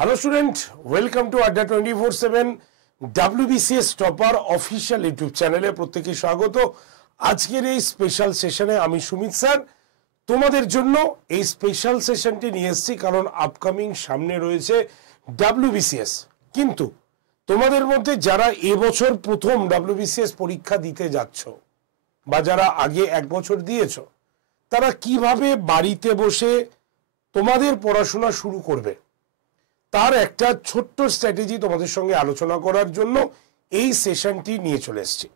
Hello student, welcome to Adda 24/7 WBCS Topper official YouTube channel এ প্রত্যেককে স্বাগত। আজকের এই স্পেশাল সেশনে আমি সুমিত স্যার তোমাদের জন্য এই স্পেশাল সেশনটি নিয়ে এসেছি, কারণ আপকামিং সামনে রয়েছে WBCS। কিন্তু তোমাদের মধ্যে যারা এবছর প্রথম WBCS পরীক্ষা দিতে যাচ্ছ বা যারা আগে এক বছর দিয়েছো, তারা কিভাবে বাড়িতে বসে তোমাদের পড়াশোনা শুরু করবে তার একটা ছোট্ট স্ট্র্যাটেজি তোমাদের সঙ্গে আলোচনা করার জন্য এই সেশনটি নিয়ে চলে এসেছি।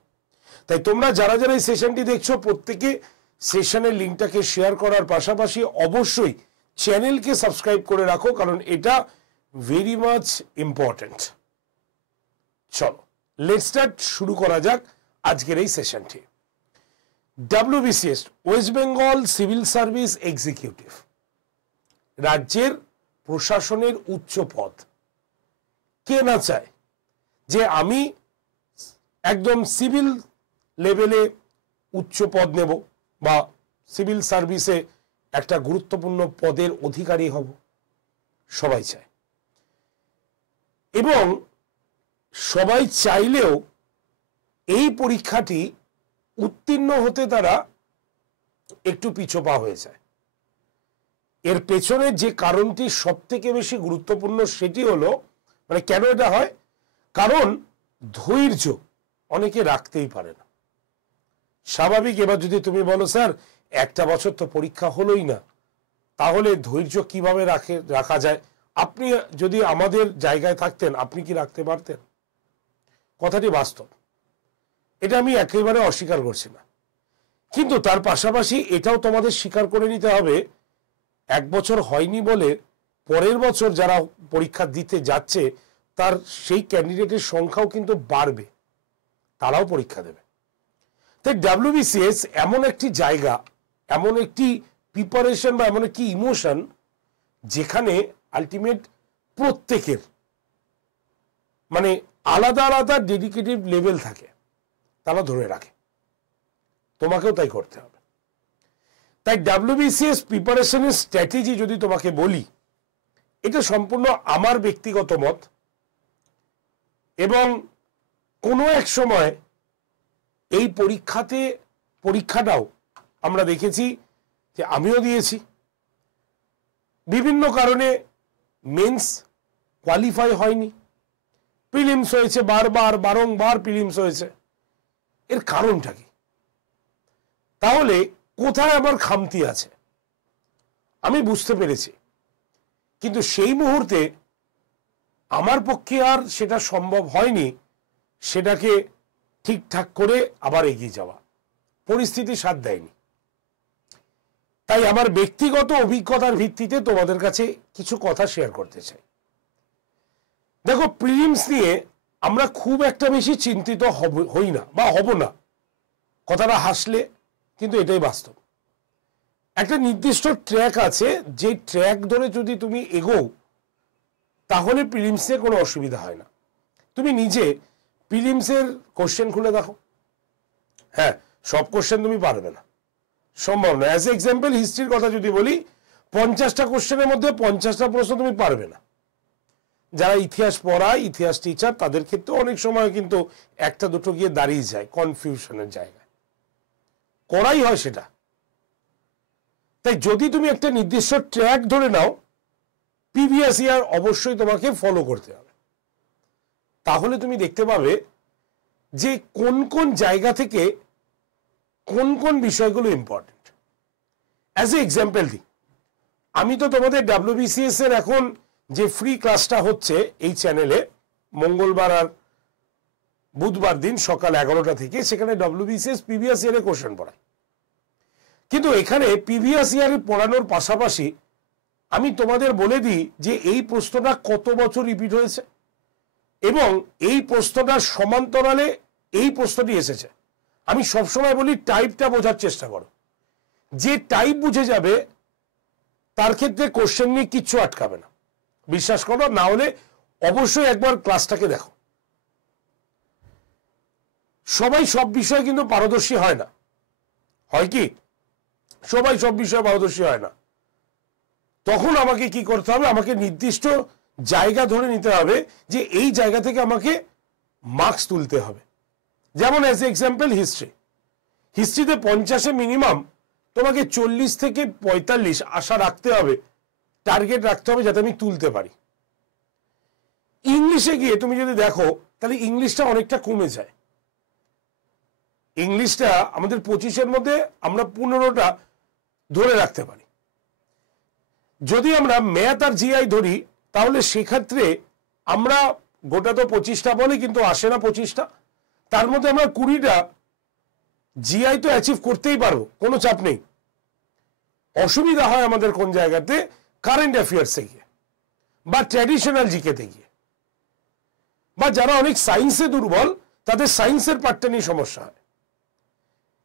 তাই তোমরা যারা যারা এই সেশনটি দেখছো, প্রত্যেকে সেশনের লিঙ্কটাকে শেয়ার করার পাশাপাশি অবশ্যই চ্যানেলকে সাবস্ক্রাইব করে রাখো, কারণ এটা ভেরি মাচ ইম্পর্টেন্ট। চলো লেটস স্টার্ট, শুরু করা যাক আজকের এই সেশনটি। WBCS West Bengal civil service executive, রাজ্যের প্রশাসনের উচ্চ পদ। কে না চায় যে আমি একদম সিভিল লেভেলে উচ্চ পদ নেব বা সিভিল সার্ভিসে একটা গুরুত্বপূর্ণ পদের অধিকারী হব? সবাই চায়, এবং সবাই চাইলেও এই পরীক্ষাটি উত্তীর্ণ হতে তারা একটু পিছপা হয়ে যায়। এর পেছনে যে কারণটি সব থেকে বেশি গুরুত্বপূর্ণ সেটি হলো, মানে কেন এটা হয়, কারণ ধৈর্য অনেকে রাখতেই পারে না। স্বাভাবিক। এবার যদি তুমি বলো স্যার একটা বছর তো পরীক্ষা হলোই না, তাহলে ধৈর্য কিভাবে রাখা যায়? আপনি যদি আমাদের জায়গায় থাকতেন, আপনি কি রাখতে পারতেন? কথাটি বাস্তব, এটা আমি একেবারে অস্বীকার করছি না, কিন্তু তার পাশাপাশি এটাও তোমাদের স্বীকার করে নিতে হবে, এক বছর হয়নি বলে পরের বছর যারা পরীক্ষা দিতে যাচ্ছে তার সেই ক্যান্ডিডেটের সংখ্যাও কিন্তু বাড়বে, তারাও পরীক্ষা দেবে। তাই WBCS এমন একটি জায়গা, এমন একটি প্রিপারেশন বা এমন একটি ইমোশন, যেখানে আলটিমেট প্রত্যেকের মানে আলাদা আলাদা ডেডিকেটিভ লেভেল থাকে, তারা ধরে রাখে। তোমাকেও তাই করতে হবে। তাই WBCS প্রিপারেশনের স্ট্র্যাটেজি যদি তোমাকে বলি, এটা সম্পূর্ণ আমার ব্যক্তিগত মত, এবং কোনো এক সময় এই পরীক্ষাটাও আমরা দেখেছি যে আমিও দিয়েছি, বিভিন্ন কারণে মেন্স কোয়ালিফাই হয়নি, প্রিলিমস হয়েছে, বারংবার প্রিলিমস হয়েছে। এর কারণটা কি? তাহলে কোথায় আমার খামতি আছে আমি বুঝতে পেরেছি, কিন্তু সেই মুহূর্তে আমার পক্ষে আর সেটা সম্ভব হয়নি সেটাকে ঠিকঠাক করে আবার এগিয়ে যাওয়া, পরিস্থিতি সাথ দেয়নি। তাই আমার ব্যক্তিগত অভিজ্ঞতার ভিত্তিতে তোমাদের কাছে কিছু কথা শেয়ার করতে চাই। দেখো, প্রিলিমস নিয়ে আমরা খুব একটা বেশি চিন্তিত হই না বা হব না, কথাটা হাসলে কিন্তু এটাই বাস্তব। একটা নির্দিষ্ট ট্র্যাক আছে, যে ট্র্যাক ধরে যদি তুমি এগোও তাহলে প্রিলিমসে কোনো অসুবিধা হয় না। তুমি নিজে প্রিলিমসের কোশ্চেন খুলে দেখো, হ্যাঁ সব কোশ্চেন তুমি পারবে না, সম্ভব না। অ্যাজ এক্সাম্পল হিস্ট্রির কথা যদি বলি, 50টা কোশ্চেনের মধ্যে 50টা প্রশ্ন তুমি পারবে না। যারা ইতিহাস পড়ায়, ইতিহাস টিচার, তাদের ক্ষেত্রে অনেক সময় কিন্তু একটা দুটো গিয়ে দাঁড়িয়ে যায় কনফিউশনের জায়গায়, করাই হয় সেটা। তাই যদি তুমি একটা নির্দিষ্ট ট্র্যাক ধরে নাও, প্রিভিয়াস ইয়ার অবশ্যই তোমাকে ফলো করতে হবে। তাহলে তুমি দেখতে পাবে যে কোন কোন জায়গা থেকে কোন কোন বিষয়গুলো ইম্পর্টেন্ট। অ্যাজ এ এক্সাম্পল দিই, আমি তো তোমাদের WBCS এর এখন যে ফ্রি ক্লাসটা হচ্ছে এই চ্যানেলে মঙ্গলবার আর বুধবার দিন সকাল 11টা থেকে, সেখানে WBCS প্রিভিয়াস ইয়ারে কোশ্চেন পড়াই। কিন্তু এখানে প্রিভিয়াস ইয়ারে পড়ানোর পাশাপাশি আমি তোমাদের বলে দিই যে এই প্রশ্নটা কত বছর রিপিট হয়েছে, এবং এই প্রশ্নটার সমান্তরালে এই প্রশ্নটি এসেছে। আমি সবসময় বলি টাইপটা বোঝার চেষ্টা করো, যে টাইপ বুঝে যাবে তার ক্ষেত্রে কোশ্চেন নিয়ে কিচ্ছু আটকাবে না, বিশ্বাস করো। না হলে অবশ্যই একবার ক্লাসটাকে দেখো। সবাই সব বিষয়ে কিন্তু পারদর্শী হয় না, হয় কি? সবাই সব বিষয়ে পারদর্শী হয় না। তখন আমাকে কি করতে হবে? আমাকে নির্দিষ্ট জায়গা ধরে নিতে হবে যে এই জায়গা থেকে আমাকে মার্কস তুলতে হবে। যেমন অ্যাজ এক্সাম্পল হিস্ট্রিতে 50-এ মিনিমাম তোমাকে 40 থেকে 45 আশা রাখতে হবে, টার্গেট রাখতে হবে যাতে আমি তুলতে পারি। ইংলিশে গিয়ে তুমি যদি দেখো তাহলে ইংলিশটা অনেকটা কমে যায়। ইংলিশটা আমাদের 25-এর মধ্যে আমরা 15টা ধরে রাখতে পারি। যদি আমরা ম্যাথ আর জিআই ধরি তাহলে সেক্ষেত্রে আমরা গোটা তো 25টা বলি, কিন্তু আসে না 25টা, তার মধ্যে আমরা 20টা জিআই তো অ্যাচিভ করতেই পারবো, কোনো চাপ নেই। অসুবিধা হয় আমাদের কোন জায়গাতে, কারেন্ট অ্যাফেয়ার্সে গিয়ে বা ট্র্যাডিশনাল জিকেতে গিয়ে, বা যারা অনেক সায়েন্সে দুর্বল তাদের সায়েন্সের পার্টটা নিয়ে সমস্যা হয়।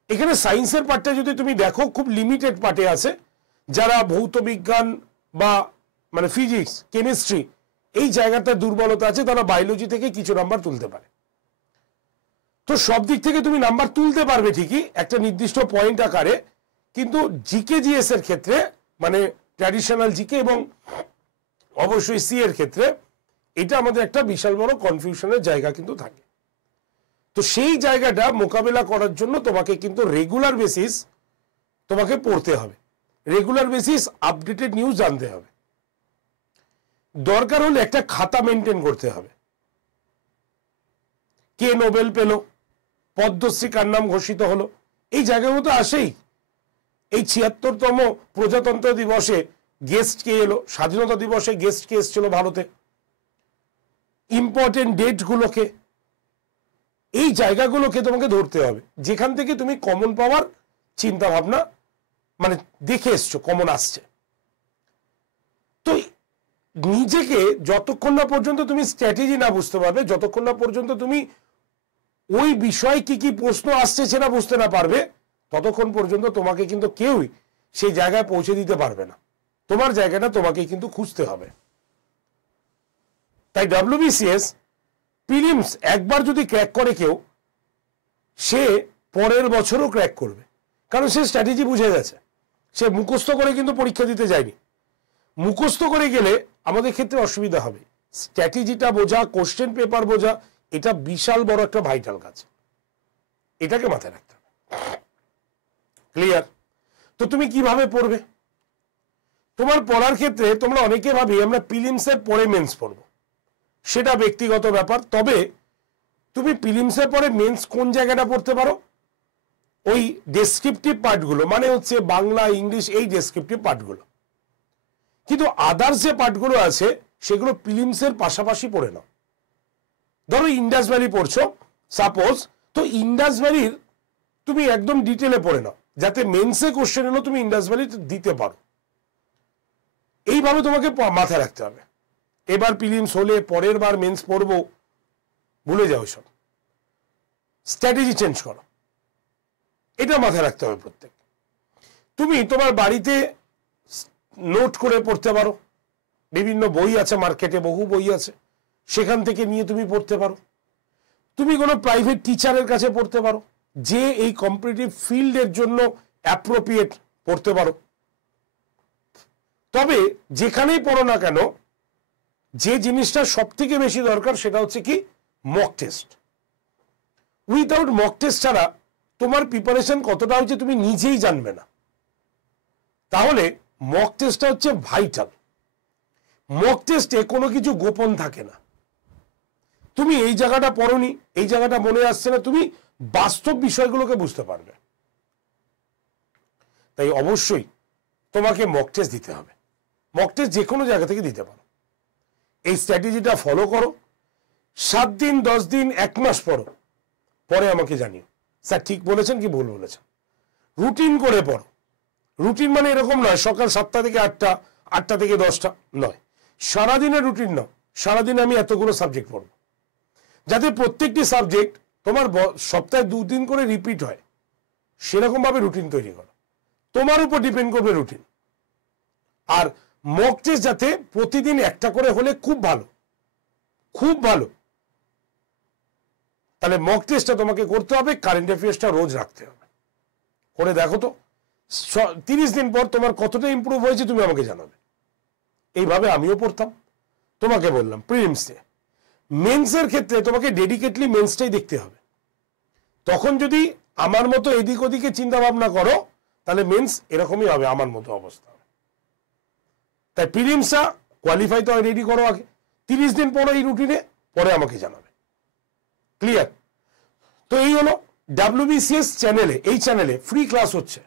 এখানে সায়েন্সের পার্টটা যদি তুমি দেখো খুব লিমিটেড পার্টে আছে, যারা ভৌত বিজ্ঞান বা মানে ফিজিক্স কেমিস্ট্রি এই জায়গাটা দুর্বলতা আছে তারা বায়োলজি থেকে কিছু নাম্বার তুলতে পারে। তো সব দিক থেকে তুমি নাম্বার তুলতে পারবে ঠিকই একটা নির্দিষ্ট পয়েন্ট আকারে, কিন্তু জিকে জিএস এর ক্ষেত্রে মানে ট্র্যাডিশনাল জিকে এবং অবশ্যই সি এর ক্ষেত্রে এটা আমাদের একটা বিশাল বড় কনফিউশনের জায়গা কিন্তু থাকে। তো সেই জায়গাটা মোকাবেলা করার জন্য তোমাকে কিন্তু রেগুলার বেসিস তোমাকে পড়তে হবে, রেগুলার বেসিস আপডেটেড নিউজ জানতে হবে। দরকার হলে একটা খাতা মেনটেন করতে হবে, কে নোবেল পেল, পদ্মশ্রী কার নাম ঘোষিত হলো, এই জায়গাগুলো তো আসেই। এই 76তম প্রজাতন্ত্র দিবসে গেস্ট কে এলো, স্বাধীনতা দিবসে গেস্ট কে এসেছিল ভারতে, ইম্পর্টেন্ট ডেট গুলোকে, এই জায়গাগুলোকে তোমাকে ধরতে হবে যেখান থেকে তুমি কমন পাওয়ার চিন্তা ভাবনা মানে দেখে এসছো, কমন আসছে। তো নিজেকে যতক্ষণ না পর্যন্ত তুমি স্ট্র্যাটেজি না বুঝতে পারবে, যতক্ষণ না পর্যন্ত তুমি ওই বিষয়ে কি কি প্রশ্ন আসছে সেটা বুঝতে না পারবে, ততক্ষণ পর্যন্ত তোমাকে কিন্তু কেউই সেই জায়গায় পৌঁছে দিতে পারবে না। তোমার জায়গাটা তোমাকে কিন্তু খুঁজতে হবে। তাই WBCS প্রিলিমস একবার যদি ক্র্যাক করে কেউ, সে পরের বছরও ক্র্যাক করবে, কারণ সে স্ট্র্যাটেজি বুঝে গেছে। সে মুখস্থ করে কিন্তু পরীক্ষা দিতে যায়নি। মুখস্থ করে গেলে আমাদের ক্ষেত্রে অসুবিধা হবে। স্ট্র্যাটেজিটা বোঝা, কোশ্চেন পেপার বোঝা, এটা বিশাল বড় একটা ভাইটাল কাজ, এটাকে মাথায় রাখতে হবে। ক্লিয়ার? তো তুমি কিভাবে পড়বে? তোমার পড়ার ক্ষেত্রে তোমরা অনেকে ভাবি আমরা প্রিলিমসের পরে মেন্স পড়বো, সেটা ব্যক্তিগত ব্যাপার। তবে তুমি প্রিলিমসের পরে মেন্স কোন জায়গাটা পড়তে পারো, ওই ডেসক্রিপটিভ পার্টগুলো, মানে হচ্ছে বাংলা ইংলিশ এই ডেসক্রিপটিভ পার্টগুলো। কিন্তু আদার্স যে পার্টগুলো আছে সেগুলো প্রিলিমসের পাশাপাশি পড়ে নাও। ধরো ইন্ডাস ভ্যালি পড়ছো সাপোজ, তো ইন্ডাস ভ্যালির তুমি একদম ডিটেলে পড়ে নাও, যাতে মেন্সে কোশ্চেন এলো তুমি ইন্ডাস ভ্যালি দিতে পারো। এইভাবে তোমাকে মাথায় রাখতে হবে। এবার প্রিলিমস হলে পরের বার মেন্স পড়বো, ভুলে যাও সব, স্ট্র্যাটেজি চেঞ্জ করো, এটা মাথায় রাখতে হবে প্রত্যেক। তুমি তোমার বাড়িতে নোট করে পড়তে পারো, বিভিন্ন বই আছে মার্কেটে, বহু বই আছে, সেখান থেকে নিয়ে তুমি পড়তে পারো। তুমি কোনো প্রাইভেট টিচারের কাছে পড়তে পারো, যে এই কম্পিটিটিভ ফিল্ডের জন্য অ্যাপ্রোপ্রিয়েট পড়তে পারো। তবে যেখানেই পড়ো না কেন, যে জিনিসটা সব থেকে বেশি দরকার সেটা হচ্ছে কি mock test. Without mock test ছাড়া তোমার প্রিপারেশন কতটা হচ্ছে তুমি নিজেই জানবে না। তাহলে মক টেস্টটা হচ্ছে ভাইটাল। মক টেস্টে কোনো কিছু গোপন থাকে না। তুমি এই জায়গাটা পড়োনি, এই জায়গাটা মনে আসছে না, তুমি বাস্তব বিষয়গুলোকে বুঝতে পারবে। তাই অবশ্যই তোমাকে মক টেস্ট দিতে হবে। মক টেস্ট যে কোনো জায়গা থেকে দিতে পারো। এই স্ট্র্যাটেজিটা ফলো করো, 7 দিন 10 দিন 1 মাস পড়ো, পরে আমাকে জানিও স্যার ঠিক বলেছেন কি ভুল বলেছেন। রুটিন করে পড়ো। রুটিন মানে এরকম নয় সকাল 7টা থেকে 8টা, 8টা থেকে 10টা নয়, সারাদিনের রুটিন নাও। সারাদিন আমি এতগুলো সাবজেক্ট পড়বো, যাতে প্রত্যেকটি সাবজেক্ট তোমার সপ্তাহে 2 দিন করে রিপিট হয়, সেরকম ভাবে রুটিন তৈরি করো। তোমার উপর ডিপেন্ড করবে রুটিন। আর মক টেস্ট যাতে প্রতিদিন একটা করে হলে খুব ভালো, খুব ভালো। তাহলে মক টেস্টটা তোমাকে করতে হবে, কারেন্ট অ্যাফেয়ার্সটা রোজ রাখতে হবে। করে দেখো তো 30 দিন পর তোমার কতটা ইমপ্রুভ হয়েছে তুমি আমাকে জানাবে। এইভাবে আমিও পড়তাম, তোমাকে বললাম প্রিলিমসে। মেন্সের ক্ষেত্রে তোমাকে ডেডিকেটলি মেন্সটাই দেখতে হবে। তখন যদি আমার মতো এদিক ওদিকে চিন্তা ভাবনা করো তাহলে মেন্স এরকমই হবে, আমার মতো অবস্থা। তাই প্রিলিমসটা কোয়ালিফাই তো রেডি করো আগে, 30 দিন পরে এই রুটিনে, পরে আমাকে জানাবে। ক্লিয়ার? তো এই হলো WBCS চ্যানেলে, এই চ্যানেলে ফ্রি ক্লাস হচ্ছে,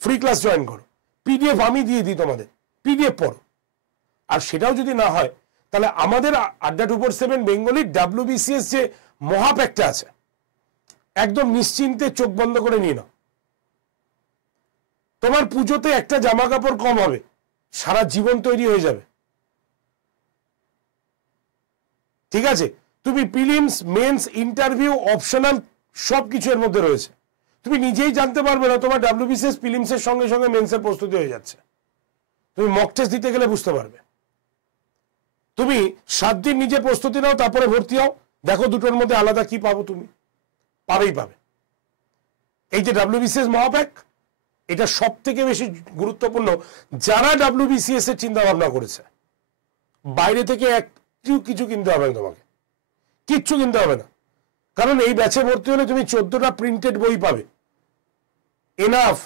ফ্রি ক্লাস জয়েন করো। PDF আমি দিয়ে দিই তোমাদের, PDF পড়ো। আর সেটাও যদি না হয় তাহলে আমাদের আড্ডা 247 বেঙ্গলির WBCS যে মহাপ্যাকটা আছে, একদম নিশ্চিন্তে চোখ বন্ধ করে নিয়ে নাও। তোমার পুজোতে একটা জামা কাপড় কম হবে, সারা জীবন তৈরি হয়ে যাবে। ঠিক আছে? তুমি প্রিলিমস, মেন্স, ইন্টারভিউ, অপশনাল সবকিছু এর মধ্যে রয়েছে। তুমি নিজেই জানতে পারবে না তোমার WBCS প্রিলিমসের সঙ্গে সঙ্গে মেন্সের প্রস্তুতি হয়ে যাচ্ছে। তুমি মক টেস্ট দিতে গেলে বুঝতে পারবে। তুমি 7 দিন নিজে প্রস্তুতি নাও, তারপরে ভর্তি হও, দেখো দুটোর মধ্যে আলাদা কি পাবো। তুমি পাবেই পাবে। এই যে WBCS মহাপ্যাক, এটা সব থেকে বেশি গুরুত্বপূর্ণ যারা WBCS এর চিন্তা ভাবনা করেছে। বাইরে থেকে একটু কিছু কিনতে হবে না, তোমাকে কিচ্ছু কিনতে হবে না। কারণ এই ব্যাচে ভর্তি হলে তুমি 14টা প্রিন্টেড বই পাবে, এনাফ,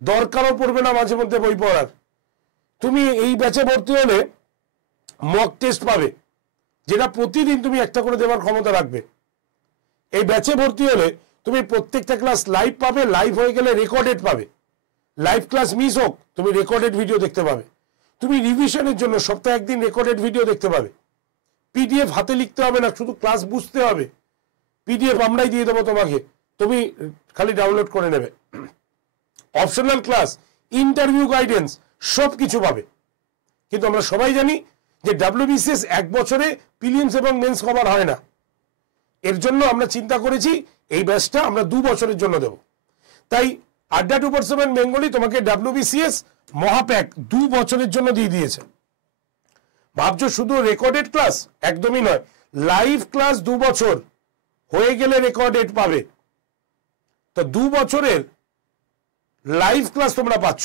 দরকারও পড়বে না মাঝে মধ্যে বই পড়ার। তুমি এই ব্যাচে ভর্তি হলে মক টেস্ট পাবে, যেটা প্রতিদিন তুমি একটা করে দেওয়ার ক্ষমতা রাখবে। এই ব্যাচে ভর্তি হলে তুমি প্রত্যেকটা ক্লাস লাইভ পাবে, লাইভ হয়ে গেলে রেকর্ডেড পাবে। লাইভ ক্লাস মিস হোক, তুমি রেকর্ডেড ভিডিও দেখতে পাবে। তুমি রিভিশনের জন্য সপ্তাহে একদিন রেকর্ডেড ভিডিও দেখতে পাবে। PDF হাতে লিখতে হবে না, শুধু ক্লাস বুঝতে হবে। PDF আমরাই দিয়ে দেবো তোমাকে, তুমি খালি ডাউনলোড করে নেবে। অপশনাল ক্লাস, ইন্টারভিউ গাইডেন্স সব কিছু পাবে। কিন্তু আমরা সবাই জানি যে WBCS 1 বছরে প্রিলিমস এবং মেন্স কভার হয় না। এর জন্য আমরা চিন্তা করেছি এই ব্যাচটা আমরা 2 বছরের জন্য দেব। তাই আড্ডা 247 বেঙ্গলি তোমাকে WBCS মহাপ্যাক 2 বছরের জন্য দিয়ে দিয়েছে। ভাবছো শুধু রেকর্ডেড ক্লাস? একদমই নয়, লাইভ ক্লাস 2 বছর হয়ে গেলে রেকর্ডেড পাবে। তো 2 বছরের লাইভ ক্লাস তোমরা পাচ্ছ।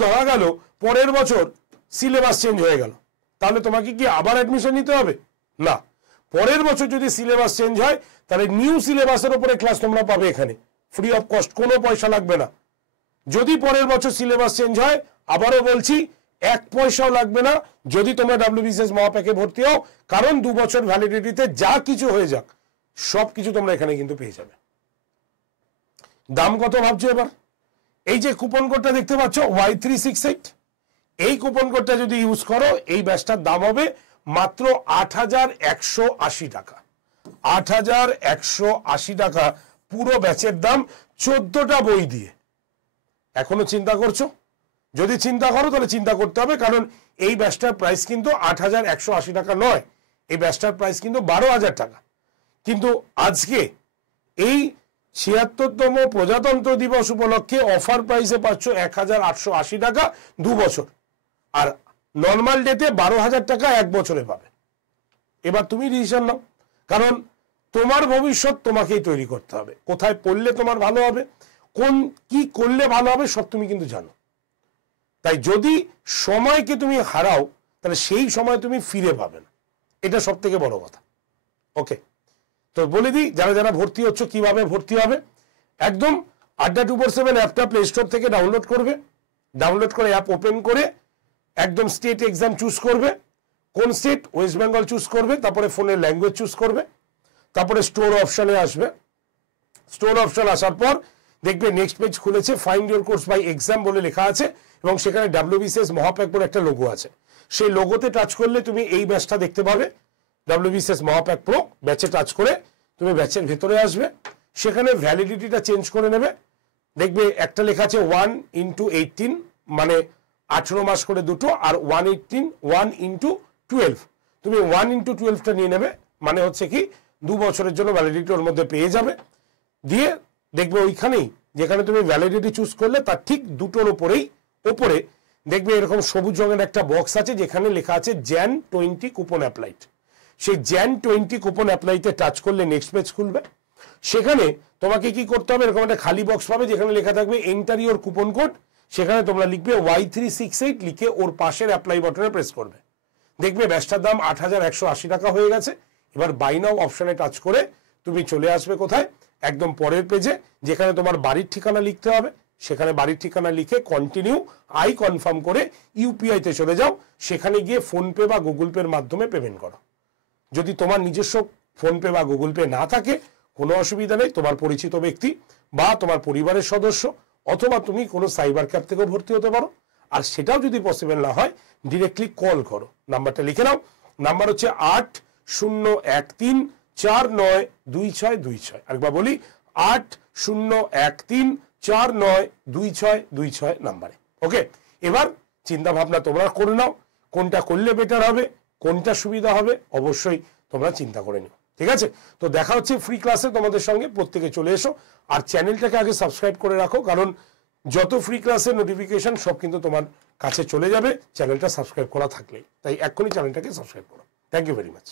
ধরা গেল পরের বছর সিলেবাস চেঞ্জ হয়ে গেল, তাহলে তোমাকে কি আবার অ্যাডমিশন নিতে হবে? না, পরের বছর যদি সিলেবাস চেঞ্জ হয় তাহলে নিউ সিলেবাসের উপরে ক্লাস তোমরা পাবে এখানে, ফ্রি অফ কস্ট, কোনো পয়সা লাগবে না। যদি পরের বছর সিলেবাস চেঞ্জ হয়, আবারও বলছি 1 পয়সাও লাগবে না যদি তোমরা WBCS মহাপ্যাকে ভর্তি হও। কারণ 2 বছর ভ্যালিডিটিতে যা কিছু হয়ে যাক সব কিছু তোমরা এখানে কিন্তু পেয়ে যাবে। দাম কত ভাবছো এবার? এই যে কুপন কোডটা দেখতে পাচ্ছ Y368, এই কুপন কোডটা যদি ইউজ করো এই ব্যাচটার দাম হবে মাত্র 8180 টাকা। 8180 টাকা পুরো ব্যাচের দাম, 14টা বই দিয়ে। এখনো চিন্তা করছো? যদি চিন্তা করো তাহলে চিন্তা করতে হবে, কারণ এই ব্যাচটার প্রাইস কিন্তু 8180 টাকা নয়, এই ব্যাচটার প্রাইস কিন্তু 12,000 টাকা। কিন্তু আজকে এই 76তম প্রজাতন্ত্র দিবস উপলক্ষে অফার প্রাইসে পাচ্ছ 1880 টাকা 2 বছর, আর নর্মাল ডেতে 12,000 টাকা 1 বছরে পাবে। এবার তুমি ডিসিশন নাও, কারণ তোমার ভবিষ্যৎ তোমাকেই তৈরি করতে হবে। কোথায় পড়লে তোমার ভালো হবে, কি করলে ভালো হবে সব তুমি কিন্তু জানো। তাই যদি সময়কে তুমি হারাও তাহলে সেই সময় তুমি ফিরে পাবে না, এটা সব থেকে বড় কথা। ওকে, তো বলে দিই যারা যারা ভর্তি হচ্ছ কিভাবে ভর্তি হবে। একদম আড্ডা 247 অ্যাপটা প্লে স্টোর থেকে ডাউনলোড করবে। ডাউনলোড করে অ্যাপ ওপেন করে একদম স্টেট এক্সাম চুজ করবে। কোন স্টেট? ওয়েস্ট বেঙ্গল চুজ করবে। তারপরে ফোনের ল্যাঙ্গুয়েজ চুজ করবে। তারপরে স্টোর অপশনে আসবে। স্টোর অপশন আসার পর দেখবে নেক্সট পেজ খুলেছে, find your course by exam বলে লেখা আছে এবং সেখানে WBCS মহাপ্যাক বলে একটা লোগো আছে। সেই লোগোতে টাচ করলে তুমি এই ব্যাচটা দেখতে পাবে, WBCS মহাপ্যাক প্রো। ব্যাচে টাচ করে তুমি ব্যাচের ভেতরে আসবে, সেখানে ভ্যালিডিটিটা চেঞ্জ করে নেবে। দেখবে একটা লেখা আছে 1/18, মানে 18 মাস করে দুটো, আর 1/12। তুমি 1/12টা নিয়ে নেবে, মানে হচ্ছে কি 2 বছরের জন্য ভ্যালিডিটি ওর মধ্যে পেয়ে যাবে। দিয়ে দেখবে ওইখানেই যেখানে তুমি ভ্যালিডিটি চুজ করলে তার ঠিক দুটোর ওপরে দেখবে এরকম সবুজ রঙের একটা বক্স আছে যেখানে লেখা আছে Jan 20 কুপন অ্যাপ্লাইড। সেই Jan 20 কুপন অ্যাপ্লাইতে টাচ করলে নেক্সট পেজ খুলবে। সেখানে তোমাকে কি করতে হবে, এরকম একটা খালি বক্স পাবে যেখানে লেখা থাকবে এন্টার ইওর কুপন কোড। সেখানে তোমরা লিখবে Y368 লিখে ওর পাশের অ্যাপ্লাই বাটনে প্রেস করবে। দেখবে ব্যাসটার দাম 8,180 টাকা হয়ে গেছে। এবার বাই নাও অপশনে টাচ করে তুমি চলে আসবে কোথায়, একদম পরের পেজে, যেখানে তোমার বাড়ির ঠিকানা লিখতে হবে। সেখানে বাড়ির ঠিকানা লিখে কন্টিনিউ আই কনফার্ম করে ইউপিআইতে চলে যাও। সেখানে গিয়ে ফোনপে বা গুগল পের মাধ্যমে পেমেন্ট করো। যদি তোমার নিজস্ব ফোনপে বা গুগল পে না থাকে কোনো অসুবিধা নেই, তোমার পরিচিত ব্যক্তি বা তোমার পরিবারের সদস্য অথবা তুমি কোনো সাইবার ক্যাফ থেকেও ভর্তি হতে পারো। আর সেটাও যদি পসিবল না হয় ডিরেক্টলি কল করো। নাম্বারটা লিখে নাও, নাম্বার হচ্ছে 8013492626। আরেকবার বলি 8013492626 নাম্বারে। ওকে, এবার চিন্তা ভাবনা তোমরা করে নাও কোনটা করলে বেটার হবে, কোনটা সুবিধা হবে, অবশ্যই তোমরা চিন্তা করে নিও। ঠিক আছে, তো দেখা হচ্ছে ফ্রি ক্লাসে তোমাদের সঙ্গে। প্রত্যেকে চলে এসো আর চ্যানেলটাকে আগে সাবস্ক্রাইব করে রাখো, কারণ যত ফ্রি ক্লাসের নোটিফিকেশন সব কিন্তু তোমার কাছে চলে যাবে চ্যানেলটা সাবস্ক্রাইব করা থাকলেই। তাই এক্ষুনি চ্যানেলটাকে সাবস্ক্রাইব করো। Thank you very much.